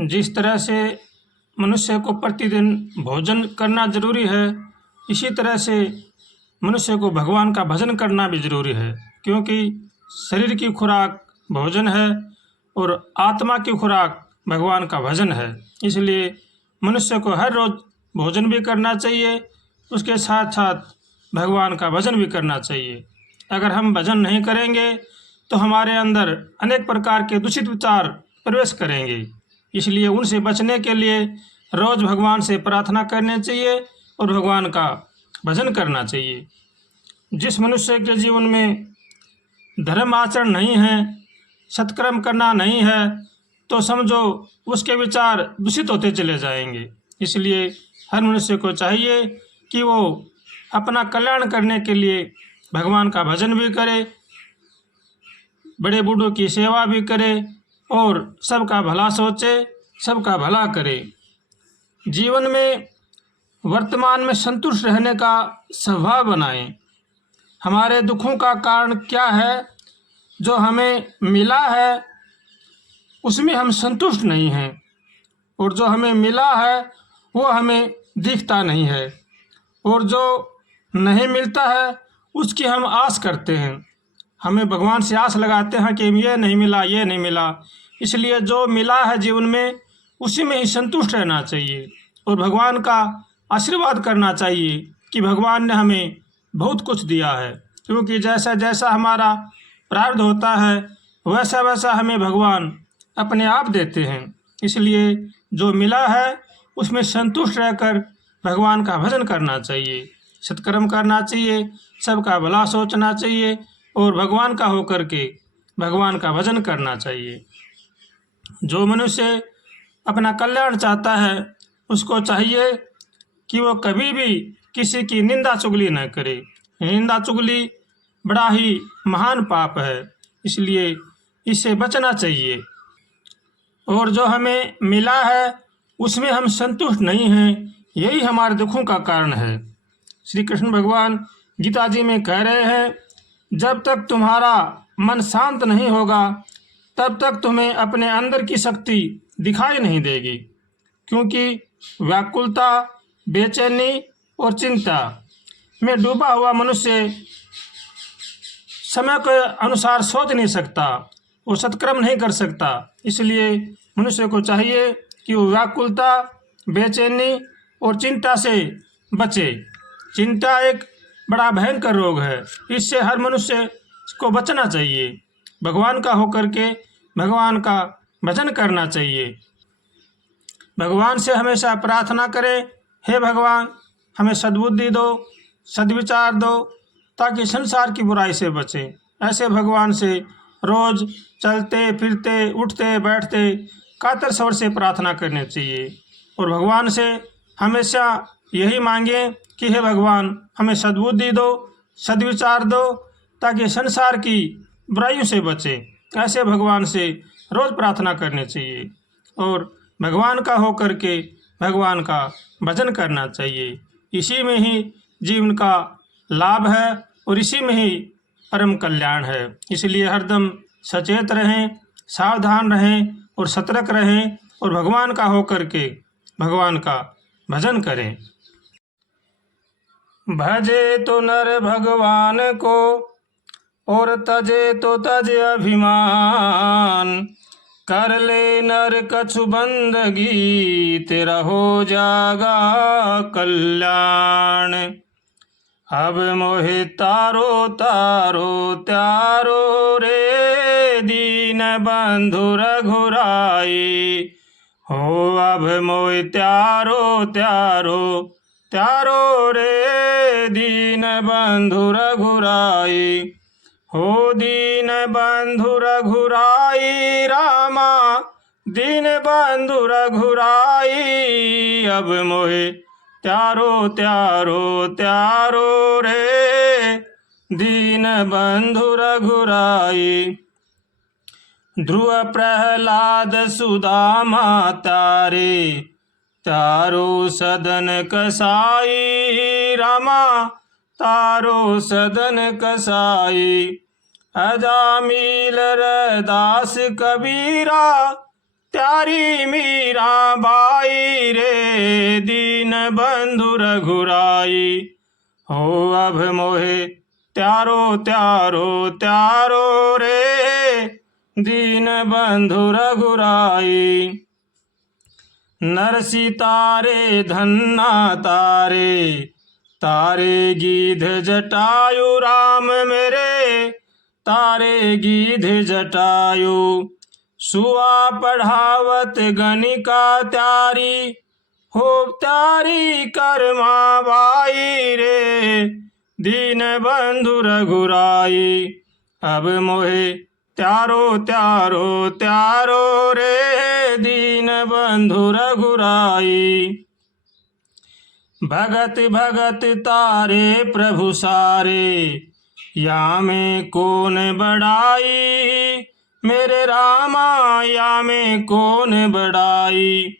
जिस तरह से मनुष्य को प्रतिदिन भोजन करना जरूरी है, इसी तरह से मनुष्य को भगवान का भजन करना भी जरूरी है, क्योंकि शरीर की खुराक भोजन है और आत्मा की खुराक भगवान का भजन है। इसलिए मनुष्य को हर रोज भोजन भी करना चाहिए, उसके साथ साथ भगवान का भजन भी करना चाहिए। अगर हम भजन नहीं करेंगे तो हमारे अंदर अनेक प्रकार के दूषित विचार प्रवेश करेंगे। इसलिए उनसे बचने के लिए रोज भगवान से प्रार्थना करनी चाहिए और भगवान का भजन करना चाहिए। जिस मनुष्य के जीवन में धर्म आचरण नहीं है, सत्कर्म करना नहीं है, तो समझो उसके विचार दूषित होते चले जाएंगे। इसलिए हर मनुष्य को चाहिए कि वो अपना कल्याण करने के लिए भगवान का भजन भी करे, बड़े बूढ़ों की सेवा भी करे और सबका भला सोचे, सबका भला करे। जीवन में वर्तमान में संतुष्ट रहने का स्वभाव बनाएं। हमारे दुखों का कारण क्या है? जो हमें मिला है उसमें हम संतुष्ट नहीं हैं, और जो हमें मिला है वो हमें दिखता नहीं है, और जो नहीं मिलता है उसकी हम आस करते हैं। हमें भगवान से आस लगाते हैं कि ये नहीं मिला, ये नहीं मिला। इसलिए जो मिला है जीवन में उसी में ही संतुष्ट रहना चाहिए और भगवान का आशीर्वाद करना चाहिए कि भगवान ने हमें बहुत कुछ दिया है, क्योंकि जैसा जैसा हमारा प्रारब्ध होता है वैसा वैसा हमें भगवान अपने आप देते हैं। इसलिए जो मिला है उसमें संतुष्ट रहकर भगवान का भजन करना चाहिए, सत्कर्म करना चाहिए, सबका भला सोचना चाहिए और भगवान का होकर के भगवान का भजन करना चाहिए। जो मनुष्य अपना कल्याण चाहता है उसको चाहिए कि वो कभी भी किसी की निंदा चुगली न करे। निंदा चुगली बड़ा ही महान पाप है, इसलिए इससे बचना चाहिए। और जो हमें मिला है उसमें हम संतुष्ट नहीं हैं, यही हमारे दुखों का कारण है। श्री कृष्ण भगवान गीता जी में कह रहे हैं, जब तक तुम्हारा मन शांत नहीं होगा तब तक तुम्हें अपने अंदर की शक्ति दिखाई नहीं देगी, क्योंकि व्याकुलता, बेचैनी और चिंता में डूबा हुआ मनुष्य समय के अनुसार सोच नहीं सकता, वो सत्कर्म नहीं कर सकता। इसलिए मनुष्य को चाहिए कि वो व्याकुलता, बेचैनी और चिंता से बचे। चिंता एक बड़ा भयंकर रोग है, इससे हर मनुष्य को बचना चाहिए। भगवान का होकर के भगवान का भजन करना चाहिए। भगवान से हमेशा प्रार्थना करें, हे भगवान हमें सद्बुद्धि दो, सद्विचार दो, ताकि संसार की बुराई से बचें। ऐसे भगवान से रोज चलते फिरते उठते बैठते कातर स्वर से प्रार्थना करनी चाहिए और भगवान से हमेशा यही मांगे कि हे भगवान हमें सद्बुद्धि दो, सद्विचार दो, ताकि संसार की बुराइयों से बचें। ऐसे भगवान से रोज प्रार्थना करनी चाहिए और भगवान का होकर के भगवान का भजन करना चाहिए। इसी में ही जीवन का लाभ है और इसी में ही परम कल्याण है। इसलिए हरदम सचेत रहें, सावधान रहें और सतर्क रहें और भगवान का होकर के भगवान का भजन करें। भजे तो नर भगवान को और तजे तो तजे अभिमान, कर ले नर कछु बंदगी तेरा हो जागा कल्याण। अब मोहि तारो तारो त्यारो रे दीन बंधु रघुराई, हो अब मोहि त्यारो त्यारो त्यारो रे दीन बंधु रघुराई। हो दीन बंधु रघुराई रामा, दीन बंधु रघुराई। अब मोहे त्यारो त्यारो त्यारो रे दीन बंधु रघुराई। ध्रुव प्रहलाद सुदामा तारे तारो सदन कसाई रामा, तारो सदन कसाई। अजामिल रैदास कबीरा त्यारी मीरा बाई रे, दीन बंधु रघुराई। हो अब मोहे त्यारो त्यारो त्यारो रे, दीन बंधु रघुराई। नरसी तारे धन्ना तारे, तारे गीध जटायु राम मेरे, तारे गीध जटायु। सुआ पढ़ावत गणिका त्यारी, हो त्यारी कर्मा बाई रे, दीन बंधु रघुराई। अब मोहे त्यारो त्यारो त्यारो रे, दीन बंधु रघुराई। भगत भगत तारे प्रभु सारे, या में कौन बड़ाई, मेरे रामा या में कौन बड़ाई।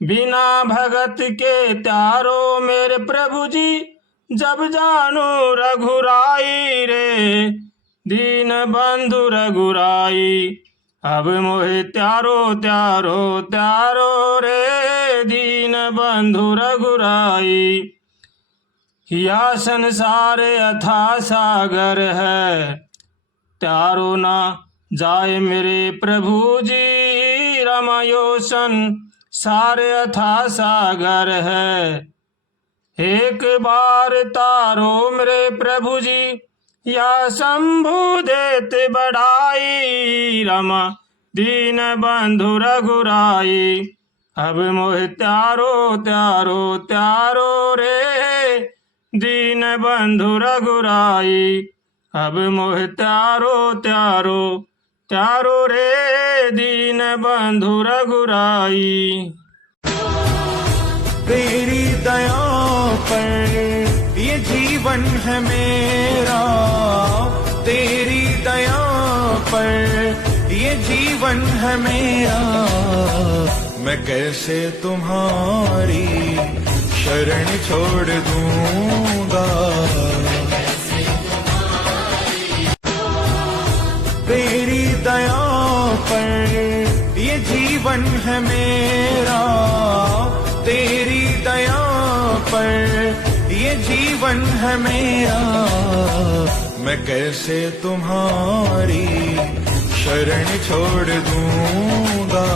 बिना भगत के त्यारो मेरे प्रभु जी, जब जानो रघुराई रे, दीन बंधु रघुराई। अब मोहे त्यारो त्यारो त्यारो रे, दीन बंधु रघुराई। या संसार अथा सागर है, त्यारो ना जाए मेरे प्रभु जी। रामायोसन सारे अथा सागर है, एक बार तारो मेरे प्रभु जी। या शंभु देत बढ़ाई, रमा दीन बंधु रघुराई। अब मोह त्यारो त्यारो त्यारो रे, दीन बंधु रघुराई। अब मोह त्यारो त्यारो त्यारो रे, दीन बंधु रघुराई। तेरी दया पर ये जीवन है मेरा, तेरी दया पर ये जीवन है मेरा। मैं कैसे तुम्हारी शरण छोड़ दूंगा, तेरी दया पर ये जीवन है मेरा, तेरी दया पर ये जीवन है मेरा। मैं कैसे तुम्हारी शरण छोड़ दूंगा।